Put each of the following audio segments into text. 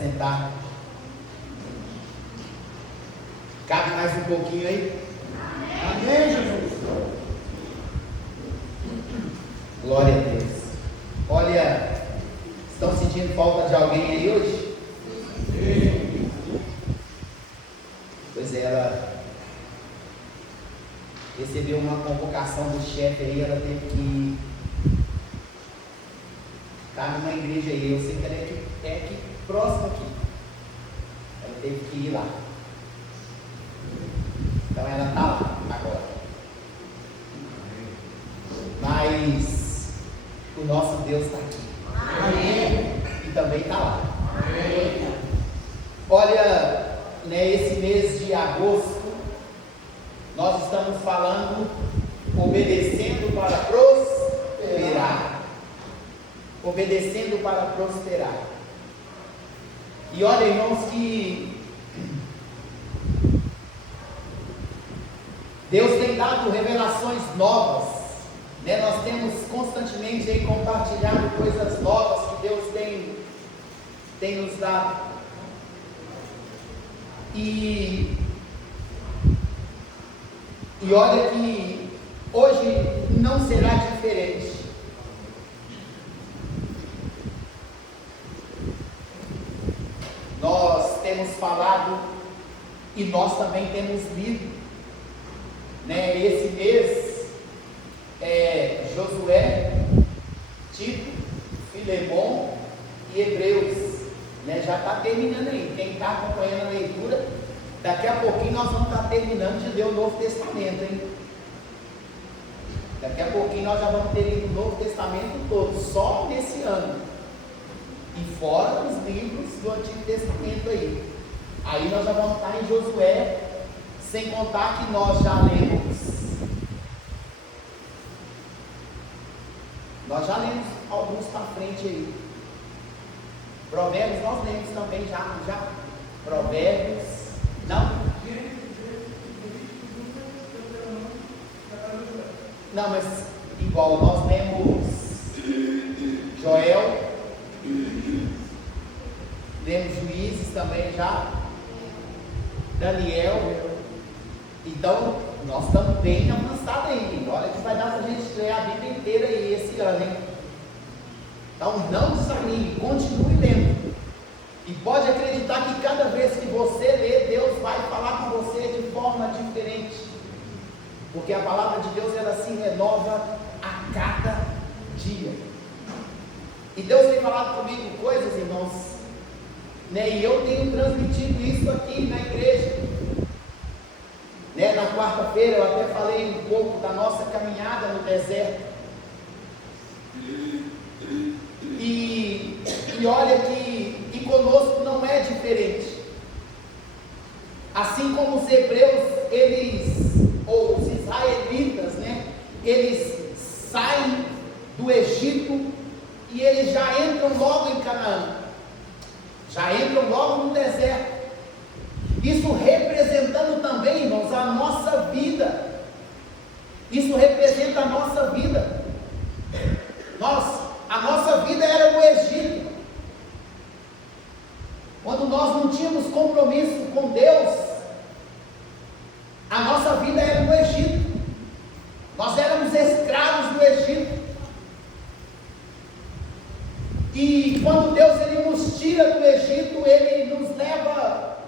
assentar. Cabe mais um pouquinho aí? Amém, Jesus. Glória a Deus. Olha, estão sentindo falta de alguém aí hoje? Sim. Pois é, ela recebeu uma convocação do chefe aí, ela teve que estar numa igreja aí. Eu sei que ela é aqui próxima aqui. Ela teve que ir lá. Então ela está lá agora. Mas o nosso Deus está aqui. Amém. E também está lá. Amém. Olha, esse mês de agosto, nós estamos falando obedecendo para prosperar. Obedecendo para prosperar. E olha, irmãos, que Deus tem dado revelações novas, nós temos constantemente aí compartilhado coisas novas que Deus tem nos dado. E olha que hoje não será diferente. Nós temos falado e nós também temos lido, esse mês, Josué, Tito, Filemon e Hebreus, já está terminando aí. Quem está acompanhando a leitura, daqui a pouquinho nós vamos estar terminando de ler o Novo Testamento, hein? Daqui a pouquinho nós já vamos ter lido o Novo Testamento todo, só nesse ano. E fora os livros do Antigo Testamento aí. Aí nós já vamos estar em Josué, sem contar que nós já lemos. Nós já lemos alguns para frente aí. Provérbios nós lemos também já. Provérbios, não? Não, mas igual nós lemos Joel, lemos Juízes também já, Daniel. Então, nós estamos bem avançados ainda. Olha que vai dar para a gente ler a Bíblia inteira aí esse ano, hein? Então, não desanime, continue lendo. E pode acreditar que cada vez que você lê, Deus vai falar com você de forma diferente. Porque a palavra de Deus, ela se renova a cada dia. E Deus tem falado comigo coisas, irmãos, e eu tenho transmitido isso aqui na igreja. Na quarta-feira eu até falei um pouco da nossa caminhada no deserto. E olha que conosco não é diferente. Assim como os hebreus, ou os israelitas, eles saem do Egito e eles já entram logo em Canaã. Já entram logo no deserto. Isso representando também, irmãos, a nossa vida. Isso representa a nossa vida. A nossa vida era no Egito. Quando nós não tínhamos compromisso com Deus, a nossa vida era no Egito. Nós éramos escravos do Egito. E quando Deus ele nos tira do Egito, Ele nos leva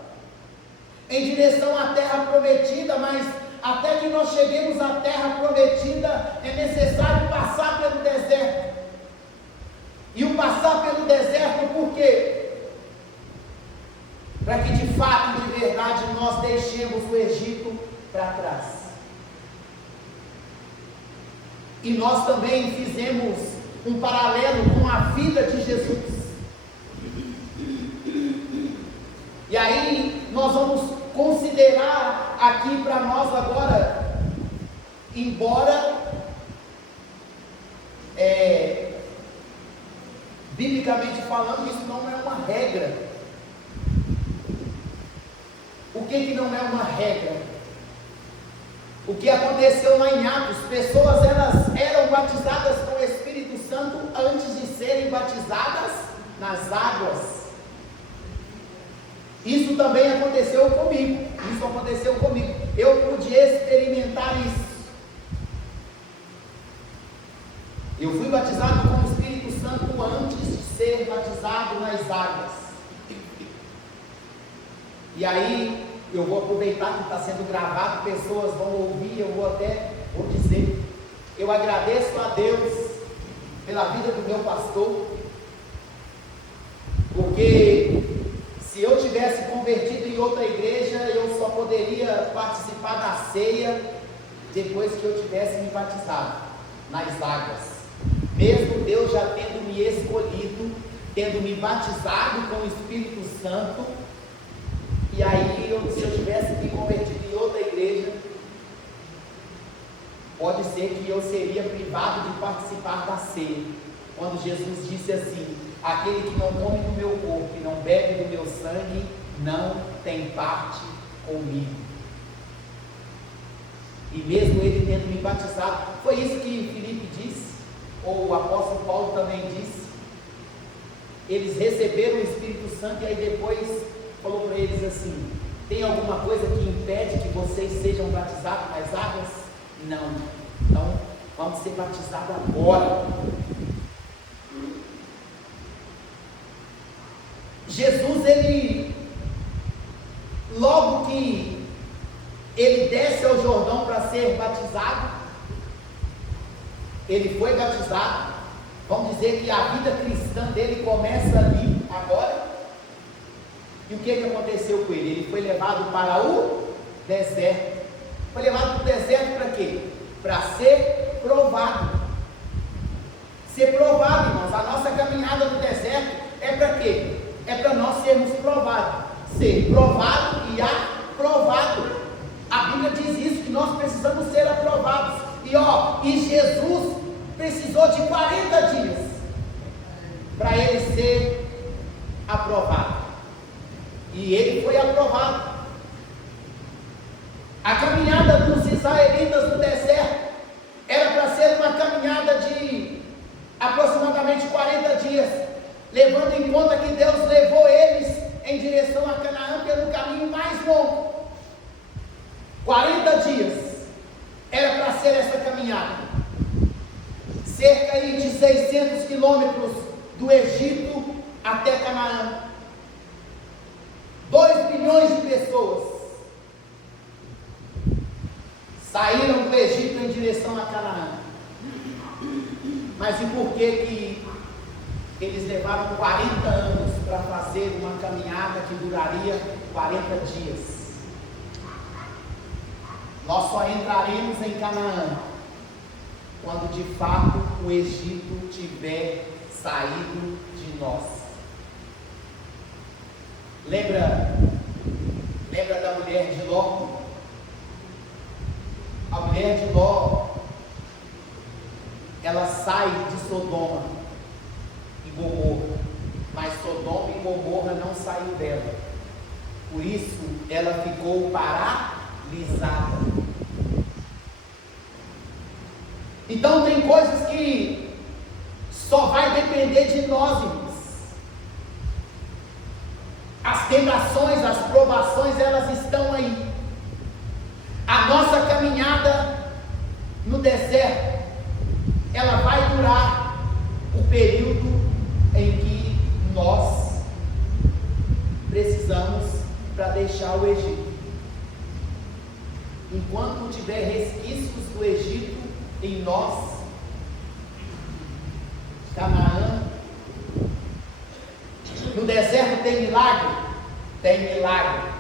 em direção à terra prometida, mas até que nós cheguemos à terra prometida, é necessário passar pelo deserto. E o passar pelo deserto, por quê? Para que de fato, de verdade, nós deixemos o Egito para trás. E nós também fizemos um paralelo com a vida de Jesus. E aí nós vamos considerar aqui para nós agora, embora biblicamente falando, isso não é uma regra. O que não é uma regra? O que aconteceu lá em Atos, pessoas elas eram batizadas com o Espírito Santo antes de serem batizadas nas águas. Isso também aconteceu comigo. Eu pude experimentar isso. Eu fui batizado com o Espírito Santo antes de ser batizado nas águas. E aí, eu vou aproveitar que está sendo gravado, pessoas vão ouvir, eu vou dizer, eu agradeço a Deus pela vida do meu pastor, porque se eu tivesse convertido em outra igreja, eu só poderia participar da ceia depois que eu tivesse me batizado nas águas. Mesmo Deus já tendo me escolhido, tendo me batizado com o Espírito Santo, e aí se eu tivesse me convertido em outra igreja, pode ser que eu seria privado de participar da ceia, quando Jesus disse assim: aquele que não come do meu corpo e não bebe do meu sangue, não tem parte comigo. E mesmo ele tendo me batizado, foi isso que Filipe disse, ou o apóstolo Paulo também disse, eles receberam o Espírito Santo, e aí depois falou para eles assim: tem alguma coisa que impede que vocês sejam batizados nas águas? Não. Então, vamos ser batizados agora. Jesus, ele, logo que ele desce ao Jordão para ser batizado, ele foi batizado. Vamos dizer que a vida cristã dele começa ali, agora. E o que aconteceu com ele? Ele foi levado para o deserto. Foi levado para o deserto para quê? Para ser provado. Ser provado, irmãos. A nossa caminhada no deserto é para quê? É para nós sermos provados. Ser provado e aprovado. A Bíblia diz isso, que nós precisamos ser aprovados. E Jesus precisou de 40 dias para ele ser aprovado. E ele foi aprovado. A caminhada dos israelitas no deserto era para ser uma caminhada de aproximadamente 40 dias, levando em conta que Deus levou eles em direção a Canaã pelo caminho mais longo. 40 dias era para ser essa caminhada, cerca de 600 quilômetros do Egito até Canaã. 2 milhões de pessoas saíram do Egito em direção a Canaã. Mas e por que eles levaram 40 anos para fazer uma caminhada que duraria 40 dias? Nós só entraremos em Canaã quando de fato o Egito tiver saído de nós. Lembra da mulher de Ló? A mulher de Ló, ela sai de Sodoma e Gomorra, mas Sodoma e Gomorra não saiu dela. Por isso ela ficou paralisada. Então tem coisas que só vai depender de nós, irmãos. As tentações, as provações, elas estão aí. A nossa caminhada no deserto, ela vai durar o período em que nós precisamos para deixar o Egito. Enquanto tiver resquícios do Egito em nós, Canaã, no deserto tem milagre? Tem milagre.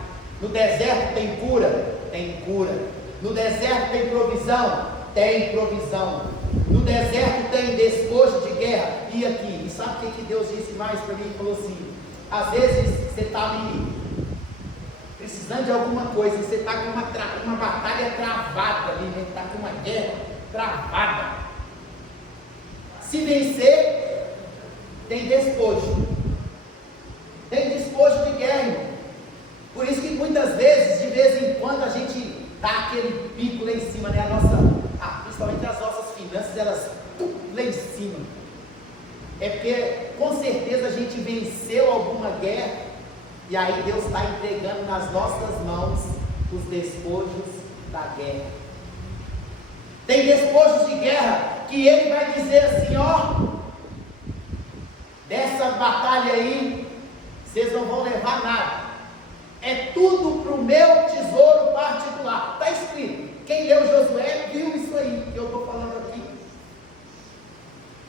No deserto tem cura? Tem cura. No deserto tem provisão? Tem provisão. No deserto tem despojo de guerra? E aqui? E sabe o que Deus disse mais para mim? Ele falou assim: às vezes você está ali precisando de alguma coisa, você está com uma batalha travada ali, né? Está com uma guerra travada. Se vencer, tem despojo. Tem despojo de guerra, irmão. Por isso que muitas vezes, de vez em quando, a gente dá aquele pico lá em cima, né? Principalmente as nossas finanças, elas lá em cima. É porque, com certeza, a gente venceu alguma guerra E aí Deus está entregando nas nossas mãos os despojos da guerra. Tem despojos de guerra que Ele vai dizer assim, ó, dessa batalha aí, vocês não vão levar nada. É tudo para o meu tesouro particular. Está escrito. Quem leu Josué viu isso aí que eu estou falando aqui.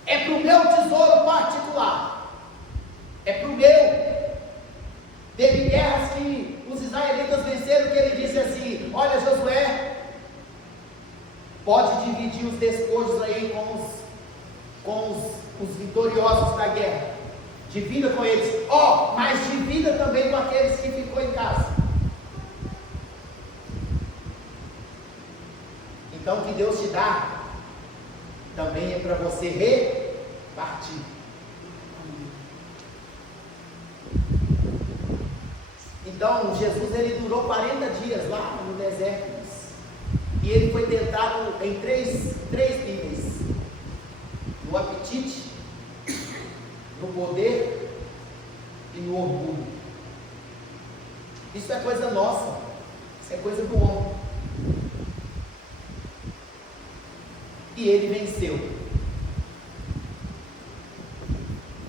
É para o meu tesouro particular. É para o meu. Teve guerras que os israelitas venceram, que ele disse assim, olha Josué, pode dividir os despojos aí com os vitoriosos da guerra. Divida com eles, mas divida também com aqueles que ficou em casa. Então o que Deus te dá também é para você repartir. Então Jesus ele durou 40 dias lá no deserto. E ele foi tentado em três níveis: no apetite, no poder e no orgulho. Isso é coisa nossa, isso é coisa do homem. E ele venceu.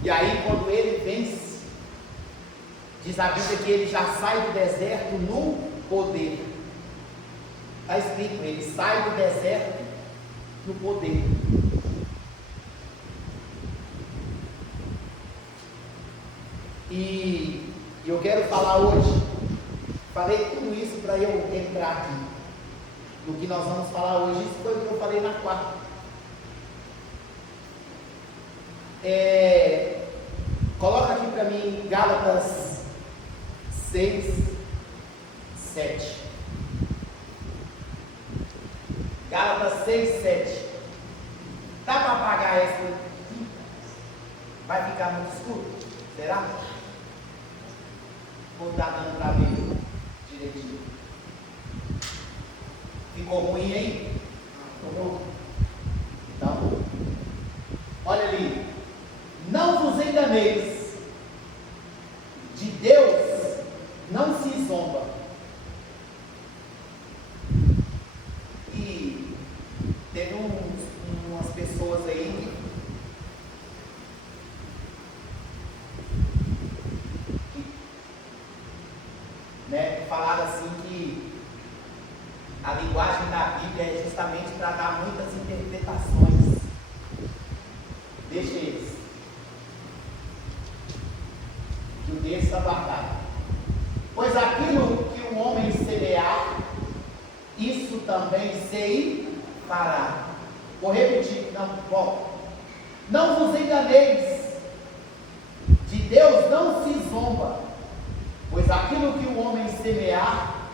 E aí quando ele vence, diz a Bíblia que ele já sai do deserto no poder. Está escrito, ele sai do deserto no poder. E eu quero falar hoje, falei tudo isso para eu entrar aqui no que nós vamos falar hoje. Isso foi o que eu falei na quarta. Coloca aqui para mim Gálatas 6, 7. Gálatas 6, 7. Dá para apagar essa aqui? Vai ficar muito escuro? Será? Ou está dando para ver direitinho? Ficou ruim aí? Então, olha ali. Não vos enganeis. De Deus não se zomba. E teve umas pessoas aí que falaram assim que a linguagem da Bíblia é justamente para dar muitas interpretações. Deixa eles. Que o Deus está guardado. Pois aquilo que o homem semear, isso também se fará. Vou repetir, não vos enganeis, de Deus não se zomba, pois aquilo que o homem semear,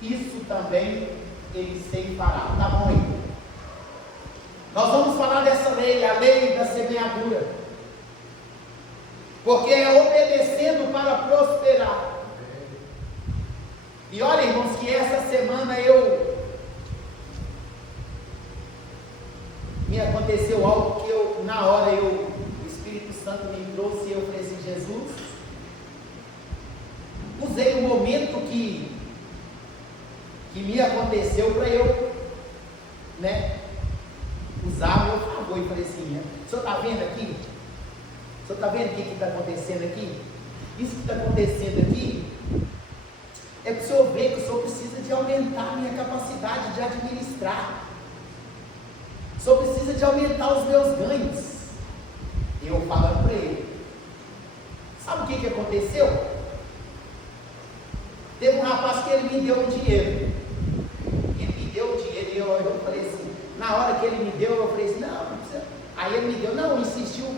isso também ele se fará. Tá bom aí? Nós vamos falar dessa lei, a lei da semeadura, porque é obedecendo para prosperar. E olha, irmãos, que essa semana me aconteceu algo que na hora o Espírito Santo me trouxe e eu falei assim, Jesus, usei o momento que me aconteceu para eu, usar o meu favor. E falei assim, o senhor está vendo aqui? O senhor está vendo o que está acontecendo aqui? Isso que está acontecendo aqui é para o senhor ver que o senhor precisa de aumentar a minha capacidade de administrar. O senhor precisa de aumentar os meus ganhos. Eu falando para ele. Sabe o que aconteceu? Teve um rapaz que ele me deu um dinheiro. Ele me deu o dinheiro e eu falei assim, na hora que ele me deu, eu falei assim, não precisa. Aí ele me deu, não, insistiu.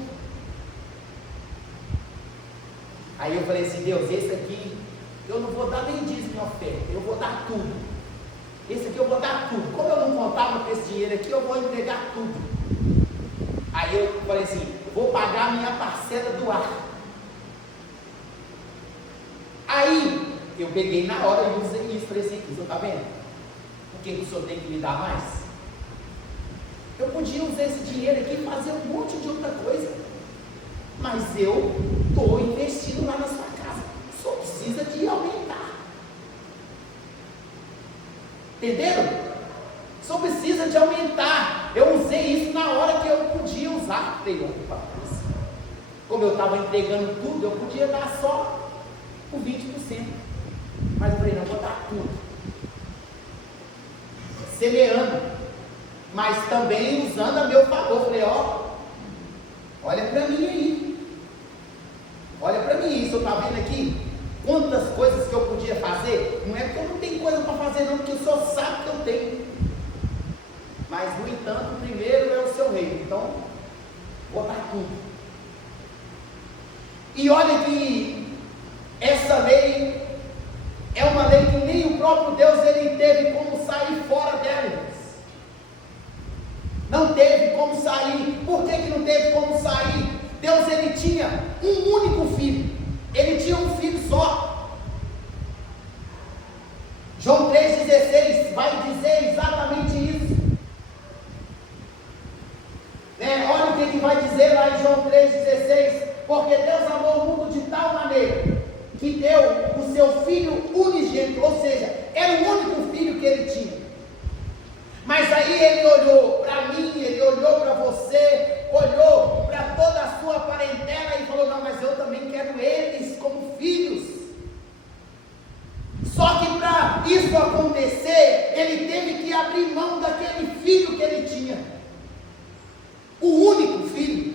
Aí eu falei assim, Deus, esse aqui, eu não vou dar nem dízimo na oferta, eu vou dar tudo. Esse aqui eu vou dar tudo. Como eu não contava com esse dinheiro aqui, eu vou entregar tudo. Aí eu falei assim, vou pagar a minha parcela do ar. Aí eu peguei na hora e usei isso, falei assim, o senhor está vendo? Por que o senhor tem que me dar mais? Eu podia usar esse dinheiro aqui e fazer um monte de outra coisa, mas eu estou investindo lá na sua casa. O senhor precisa precisa de aumentar. Entenderam? Só precisa de aumentar. Eu usei isso na hora que eu podia usar. Falei, opa, como eu estava entregando tudo, eu podia dar só o 20%. Mas eu falei, não, vou dar tudo. Semeando, mas também usando a meu favor. Falei, olha para mim aí. Olha para mim isso, eu estava vendo aqui quantas coisas que eu podia fazer. Não é porque eu não tenho coisa para fazer não, porque o Senhor sabe que eu tenho. Mas, no entanto, o primeiro é o seu reino. Então, vou dar tudo. E olha que essa lei é uma lei que nem o próprio Deus ele teve como sair fora dela, irmãos. Não teve como sair. Por que não teve como sair? Deus ele tinha um único filho. Ele tinha um filho só. João 3,16 vai dizer exatamente isso. Olha o que vai dizer lá em João 3,16. Porque Deus amou o mundo de tal maneira que deu o seu filho unigênito, ou seja, era o único filho que ele tinha. Mas aí ele olhou para mim, ele olhou para você, olhou para toda a sua parentela e falou, não, mas eu também quero eles como filhos. Só que para isso acontecer, ele teve que abrir mão daquele filho que ele tinha. O único filho.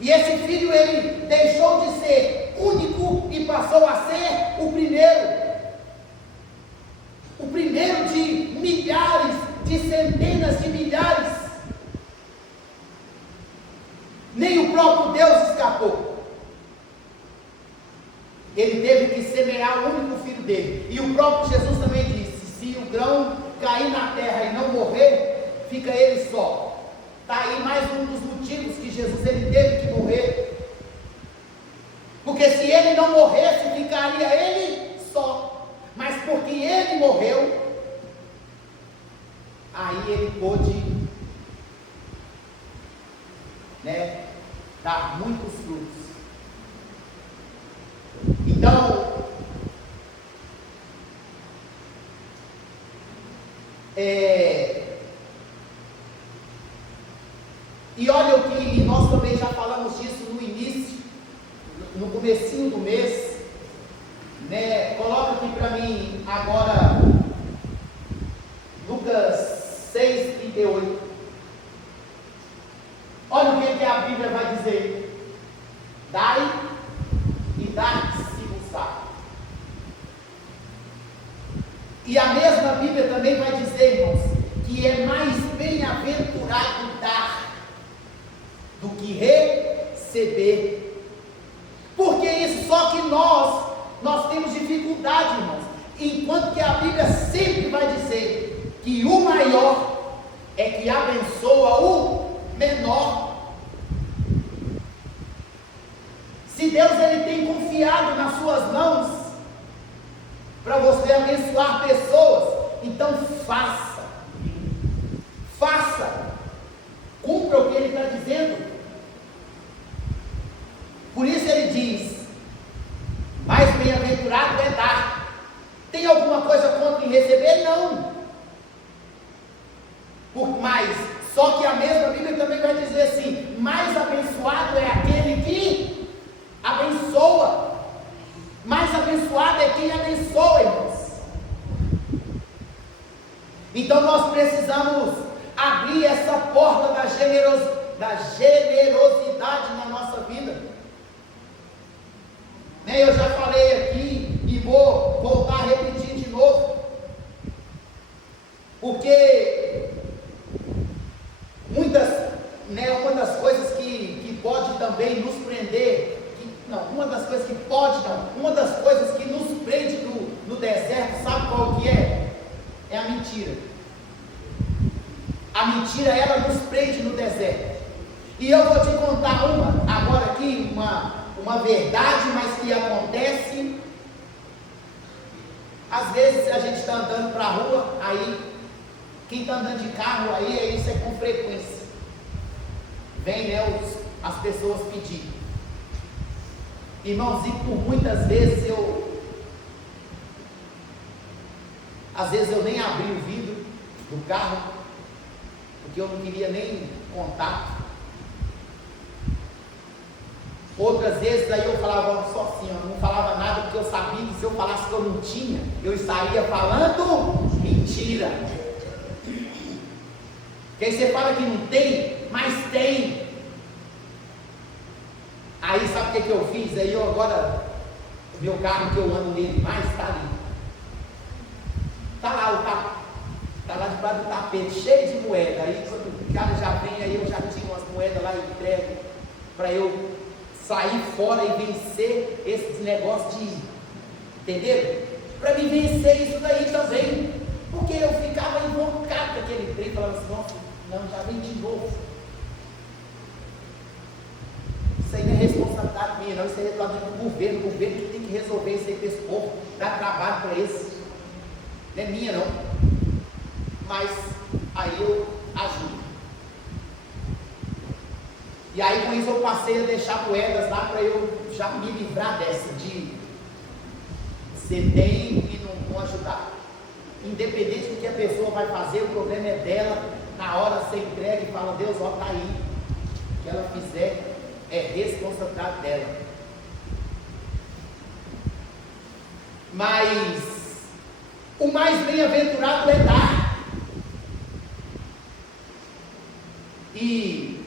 E esse filho ele deixou de ser único e passou a ser o primeiro. O primeiro de milhares, de centenas de milhares. Nem o próprio Deus escapou. Ele teve que semear o único filho dele. E o próprio Jesus também disse, se o grão cair na terra e não morrer, fica ele só. Está aí mais um dos motivos que Jesus ele teve que morrer. Porque se ele não morresse, ficaria ele só. Mas porque ele morreu, aí ele pôde, dar muitos frutos. Então, e olha o que nós também já falamos disso no início, no comecinho do mês, coloca aqui para mim agora, Lucas 6:38, olha o que a Bíblia vai dizer, dai e dai-se-vos-á. E a mesma Bíblia também vai dizer, irmãos, que é mais bem-aventurado dar do que receber. Por que isso? Só que nós temos dificuldade, irmãos, enquanto que a Bíblia sempre vai dizer que o maior é que abençoa o menor. Se Deus ele tem confiado nas suas mãos para você abençoar pessoas, então faça, cumpra o que ele está dizendo. Por isso ele diz, mais bem-aventurado é dar. Tem alguma coisa contra em receber? Não. Mas, só que a mesma Bíblia também vai dizer assim, mais abençoado é aquele que abençoa. Mais abençoado é quem abençoa, irmãos. Então nós precisamos abrir essa porta da generosidade na nossa vida. Eu já falei aqui e vou voltar a repetir de novo, porque uma das coisas que pode também nos prender, uma das coisas que nos prende no deserto, sabe qual que é? É a mentira. A mentira, ela nos prende no deserto. E eu vou te contar agora aqui, uma verdade, mas que acontece. Às vezes a gente está andando para a rua, aí quem está andando de carro aí, isso é com frequência. Vem as pessoas pedir. Irmãos, e por muitas vezes carro, porque eu não queria nem contato. Outras vezes aí eu falava só assim, eu não falava nada porque eu sabia que se eu falasse que eu não tinha, eu estaria falando mentira. Porque aí você fala que não tem, mas tem. Aí sabe o que eu fiz? Aí eu agora, o meu carro que eu ando nele mais está ali. Está lá está lá debaixo do tapete, cheio de moeda. Aí quando o cara já vem, aí eu já tinha umas moedas lá e entrego para eu sair fora e vencer esse negócio de, entendeu? Para me vencer isso daí também, porque eu ficava invocado com aquele trem, falava assim, nossa, não, já vem de novo. Isso aí não é responsabilidade minha, não, isso aí é do governo, o governo que tem que resolver isso aí para esse povo, dar trabalho para eles, não é minha não, mas aí eu ajudo. E aí com isso eu passei a deixar moedas lá para eu já me livrar dessa de você tem e não ajudar. Independente do que a pessoa vai fazer, o problema é dela. Na hora você entrega e fala, Deus, ó, tá aí. O que ela fizer é responsabilidade dela. Mas o mais bem-aventurado é dar. E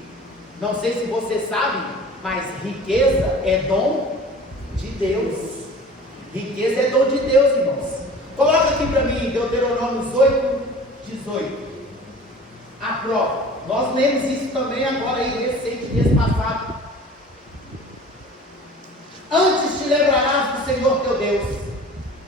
não sei se você sabe, mas riqueza é dom de Deus. Riqueza é dom de Deus, irmãos. Coloca aqui para mim, Deuteronômio 18. A prova. Nós lemos isso também agora aí, recente, mês passado. Antes te lembrarás do Senhor teu Deus,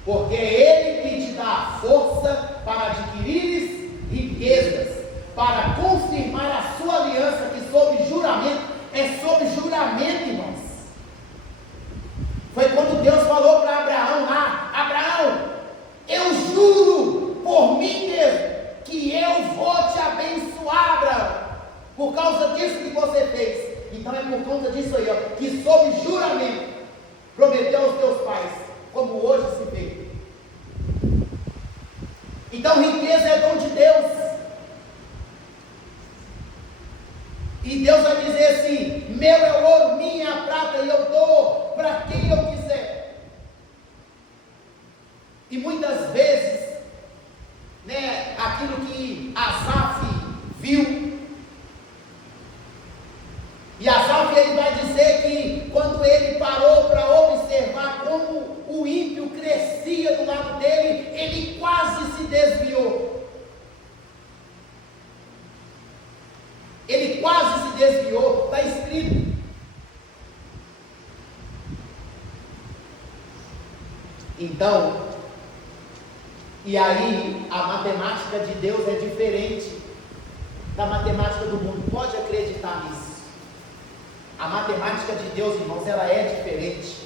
porque é Ele que te dá a força para adquirires riquezas, para confirmar a sua aliança, que sob juramento, é sob juramento, irmãos. Foi quando Deus falou para Abraão lá, Abraão, eu juro por mim mesmo, que eu vou te abençoar, Abraão, por causa disso que você fez. Então é por conta disso aí, ó, que sob juramento, prometeu aos teus pais, como hoje se vê. Então riqueza é dom de Deus. E Deus vai dizer assim, meu é o ouro, minha é a prata, e eu dou para quem eu quiser. E muitas vezes, né, aquilo que Asaf viu, e Asaf ele vai dizer que quando ele parou para observar como o ímpio crescia do lado dele, ele quase se desviou. Ele quase se desviou, está escrito. Então, e aí a matemática de Deus é diferente da matemática do mundo, pode acreditar nisso. A matemática de Deus, irmãos, ela é diferente.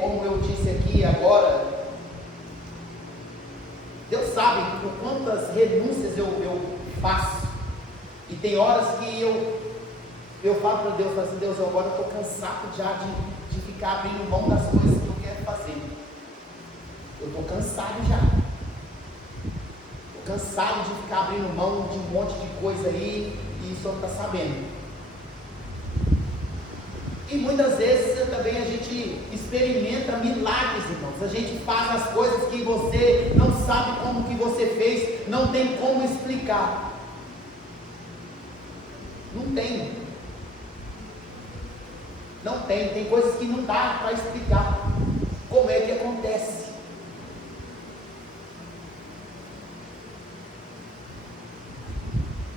Como eu disse aqui agora, Deus sabe por quantas renúncias eu faço. E tem horas que eu falo para Deus, assim, Deus, eu agora estou cansado já de ficar abrindo mão das coisas que eu quero fazer. Eu estou cansado já. Estou cansado de ficar abrindo mão de um monte de coisa aí, e o Senhor está sabendo. E muitas vezes também a gente experimenta milagres, irmãos. A gente faz as coisas que você não sabe como que você fez, não tem como explicar. Não tem. Não tem. Tem coisas que não dá para explicar como é que acontece.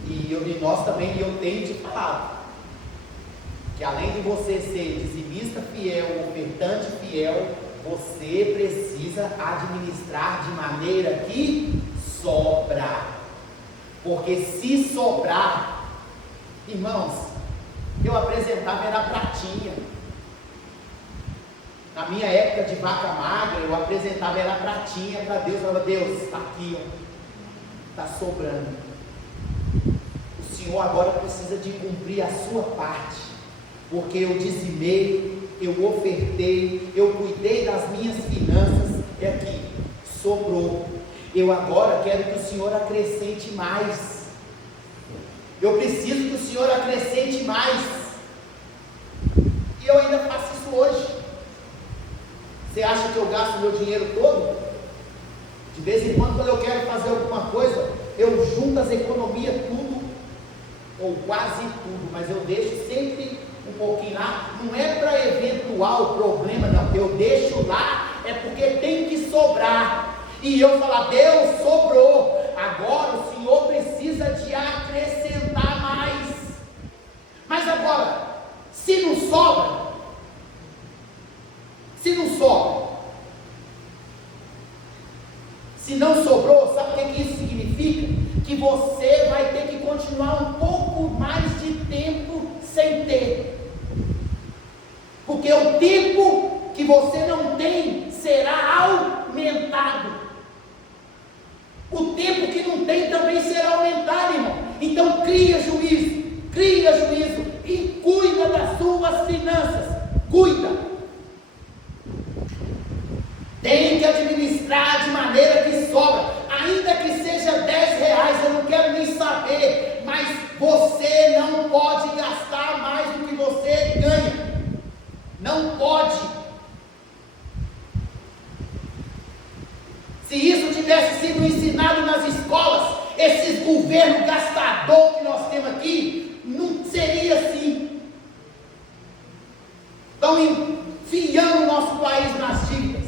E nós também, eu tenho te falado, que além de você ser dizimista fiel, ofertante fiel, você precisa administrar de maneira que sobra. Porque se sobrar, irmãos, eu apresentava era pratinha. Na minha época de vaca magra, eu apresentava era pratinha para Deus. Eu falava, Deus, está aqui, está sobrando. O Senhor agora precisa de cumprir a sua parte, porque eu dizimei, eu ofertei, eu cuidei das minhas finanças, E aqui, sobrou. Eu agora quero que o Senhor acrescente mais. Eu preciso que o Senhor acrescente mais. E eu ainda faço isso hoje. Você acha que eu gasto meu dinheiro todo? De vez em quando eu quero fazer alguma coisa, eu junto as economias tudo, ou quase tudo, mas eu deixo sempre um pouquinho lá. Não é para eventual problema, não. Eu deixo lá, é porque tem que sobrar. E eu falar, Deus, sobrou. Agora o Senhor precisa de acrescentar mais. Mas agora, se não sobra, se não sobrou, sabe o que isso significa? Que você vai ter que continuar um pouco mais de tempo sem ter. Porque o tempo que você não tem será aumentado. O tempo que não tem também será aumentado, irmão. Então cria juízo e cuida das suas finanças. Cuida. Tem que administrar de maneira que sobra, ainda que seja R$10, eu não quero nem saber, mas você não pode gastar mais do que você ganha. Não pode. Se isso tivesse sido ensinado nas escolas, esses governos gastador que nós temos aqui, não seria assim. Estão enfiando o nosso país nas dívidas.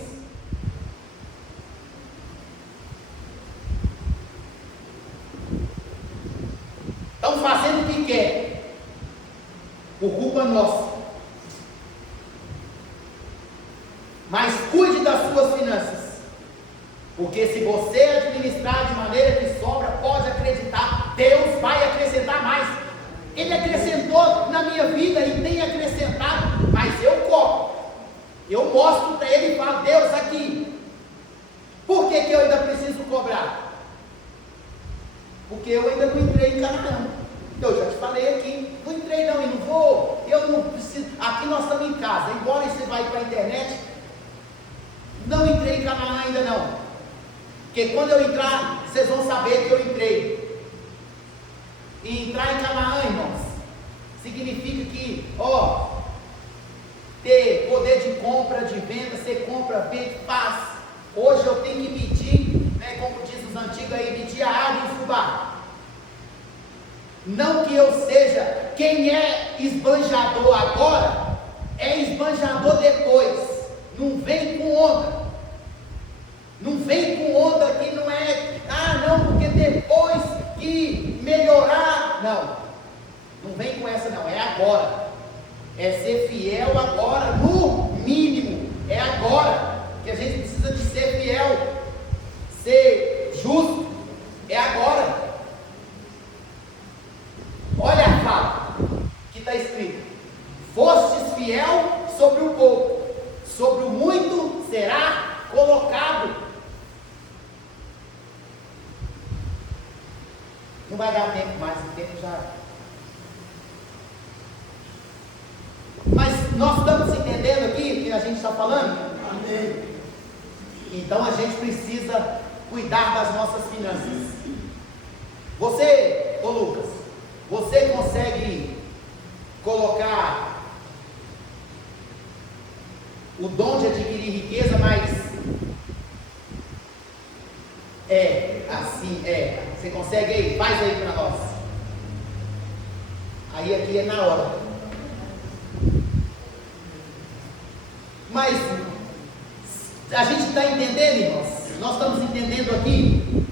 Estão fazendo o que quer, por culpa nossa. Mas cuide das suas finanças. Porque se você administrar de maneira que sobra, pode acreditar, Deus vai acrescentar mais. Ele acrescentou na minha vida e tem acrescentado, mas eu cobro. Eu mostro para ele e falo, Deus, aqui. Por que eu ainda preciso cobrar? Porque eu ainda não entrei em Canaã. Eu já te falei aqui, não entrei não e não vou, eu não preciso. Aqui nós estamos em casa, embora você vai para a internet, não entrei em Canaã ainda não. Porque quando eu entrar, vocês vão saber que eu entrei. E entrar em Canaã, irmãos, significa que, ter poder de compra, de venda, você compra, vende, faz. Hoje eu tenho que medir, né, como diz os antigos aí, medir a água e o fubá. Não que eu seja, quem é esbanjador agora, é esbanjador depois. Não vem com onda. Não vem com onda que não é, não, porque depois que melhorar, não vem com essa não, é agora, é ser fiel agora, no mínimo, é agora, que a gente precisa de ser fiel, ser justo, é agora. Olha a fala, que está escrito, fostes fiel sobre o pouco, sobre o muito será colocado. Não vai dar tempo mais, o tempo já. Mas nós estamos entendendo aqui o que a gente está falando? Amém. Então a gente precisa cuidar das nossas finanças. Você, Lucas, você consegue colocar o dom de adquirir riqueza, mas você consegue aí? Faz aí para nós. Aí aqui é na hora. Mas a gente está entendendo, irmãos? Nós estamos entendendo aqui,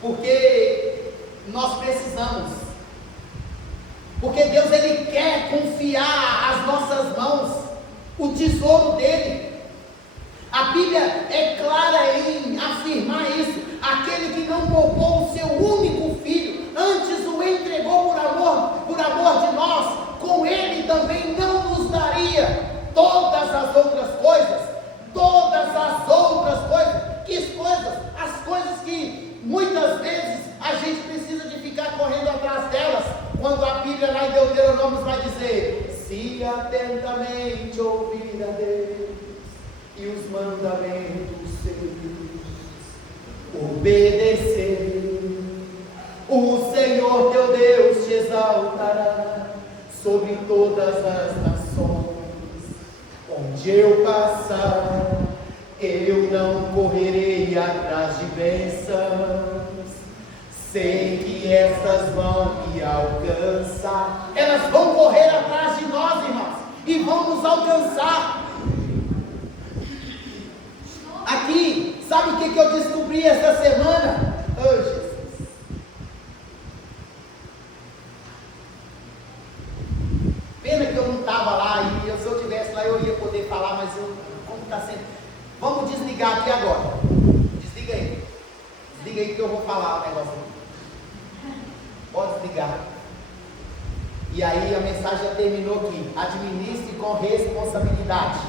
porque nós precisamos. Porque Deus, Ele quer confiar às nossas mãos o tesouro dele. A Bíblia é clara em afirmar isso. Aquele que não poupou o seu único filho, antes o entregou por amor de nós, com ele também não nos daria todas as outras coisas. Que coisas? As coisas que muitas vezes a gente precisa de ficar correndo atrás delas, quando a Bíblia lá em Deuteronômio vai dizer: se atentamente ouvir a Deus e os mandamentos seus obedecer. O Senhor teu Deus te exaltará sobre todas as nações. Onde eu passar, eu não correrei atrás de bênçãos. Sei que estas vão me alcançar. Elas vão correr atrás de nós, irmãos, e vão nos alcançar. Aqui, sabe o que eu descobri essa semana? Oh, Jesus. Pena que eu não estava lá, e se eu estivesse lá eu ia poder falar, mas como está sendo? Vamos desligar aqui agora. Desliga aí. Desliga aí que eu vou falar o negócio aqui. Pode desligar. E aí a mensagem já terminou aqui. Administre com responsabilidade.